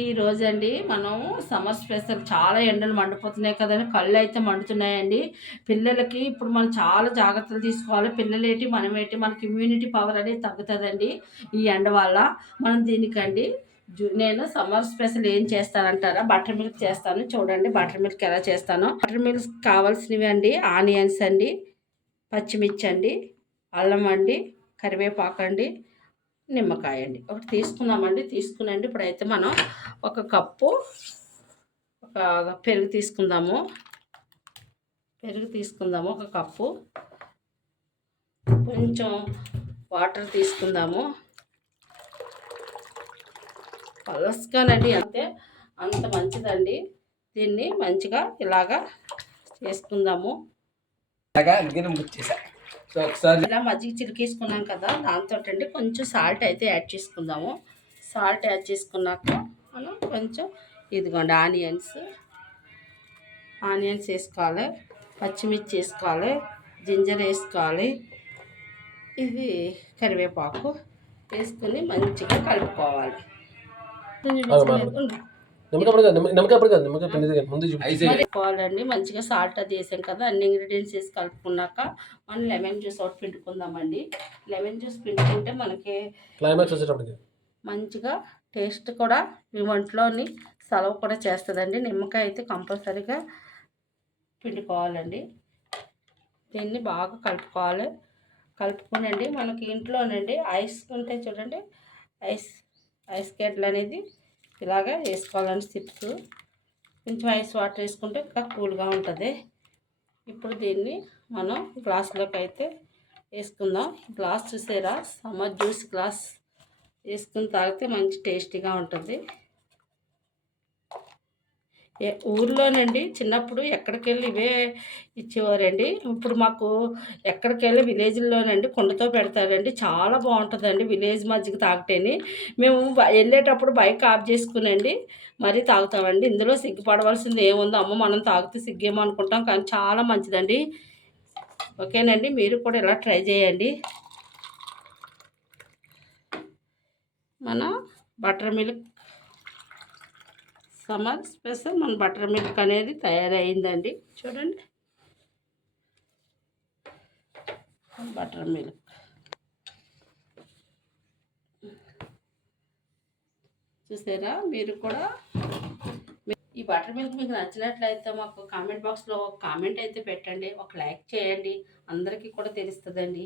ఈ రోజండి మనం summer special చాలా ఎండలు మండిపోతున్నాయి కదండి, కళ్ళు అయితే మండుతున్నాయండి. పిల్లలకి ఇప్పుడు మనం చాలా జాగ్రత్తలు తీసుకోవాలి. పిల్లలేటి మనమేటి మనకి ఇమ్యూనిటీ పవర్ అనేది తగ్గుతుందండి ఈ ఎండ వల్ల. మనం దీనికండి నేను సమ్మర్ స్పెషల్ ఏం చేస్తానంటారా, బటర్ మిల్క్ చేస్తాను. చూడండి బటర్ మిల్క్ ఎలా చేస్తానో. బటర్ మిల్క్ కావాల్సినవి అండి ఆనియన్స్ అండి, పచ్చిమిర్చి అండి, అల్లం అండి, కరివేపాకు అండి, నిమ్మకాయ అండి ఒకటి తీసుకున్నామండి. తీసుకునండి ఇప్పుడైతే మనం ఒక కప్పు పెరుగు తీసుకుందాము. ఒక కప్పు. కొంచెం వాటర్ తీసుకుందాము. పలస్గానండి అంతే, అంత మంచిదండి. దీన్ని మంచిగా ఇలాగా చేసుకుందాము. ఇలా మజ్జిగ చిలికేసుకున్నాం కదా, దాంతో అండి కొంచెం సాల్ట్ అయితే యాడ్ చేసుకుందాము. సాల్ట్ యాడ్ చేసుకున్నాక మనం కొంచెం ఇదిగోండి ఆనియన్స్ వేసుకోవాలి, పచ్చిమిర్చి వేసుకోవాలి, జింజర్ వేసుకోవాలి, ఇది కరివేపాకు వేసుకొని మంచిగా కలుపుకోవాలి. కలుపుకోవాలండి. మంచిగా సాల్ట్ అది వేసాం కదా, అన్ని ఇంగ్రీడియంట్స్ వేసి కలుపుకున్నాక మనం లెమన్ జ్యూస్ ఒకటి పిండుకుందామండి. లెమన్ జ్యూస్ పిండుకుంటే మనకి క్లైమాక్స్ వచ్చేటప్పటికి మంచిగా టేస్ట్ కూడా ఈ వంటలోని సలవ కూడా చేస్తుందండి. నిమ్మకాయ అయితే కంపల్సరీగా పిండుకోవాలండి. దీన్ని బాగా కలుపుకోవాలి. కలుపుకునండి మనకి ఇంట్లోనండి ఐస్ ఉంటాయి చూడండి, ఐస్ గడ్డలు అనేది ఇలాగా వేసుకోవాలండి. సిప్స్ కొంచెం ఐస్ వాటర్ వేసుకుంటే ఇంకా కూల్గా ఉంటుంది. ఇప్పుడు దీన్ని మనం గ్లాసులోకి అయితే వేసుకుందాం. గ్లాస్ చూసారా, సమ్మర్ జ్యూస్ గ్లాస్ వేసుకుని తాగితే మంచి టేస్టీగా ఉంటుంది. ఊర్లోనండి చిన్నప్పుడు ఎక్కడికి వెళ్ళి ఇవే ఇచ్చేవారండి. ఇప్పుడు మాకు ఎక్కడికి వెళ్ళి విలేజ్లోనండి కుండతో పెడతారండి. చాలా బాగుంటుందండి విలేజ్ మజ్జిగ తాగితేనే. మేము వెళ్ళేటప్పుడు బైక్ ఆఫ్ చేసుకునండి మరీ తాగుతామండి. ఇందులో సిగ్గుపడవలసింది ఏముందో, అమ్మ మనం తాగితే సిగ్గేమో అనుకుంటాం, కానీ చాలా మంచిదండి. ఓకేనండి, మీరు కూడా ఇలా ట్రై చేయండి. మన బటర్ మిల్క్ సమ్మర్ స్పెషల్ మన బటర్ మిల్క్ అనేది తయారైందండి. చూడండి బటర్ మిల్క్. చూసారా, మీరు కూడా ఈ బటర్ మిల్క్ మీకు నచ్చినట్లయితే మాకు కామెంట్ బాక్స్లో ఒక కామెంట్ అయితే పెట్టండి, ఒక లైక్ చేయండి, అందరికీ కూడా తెలుస్తుందండి.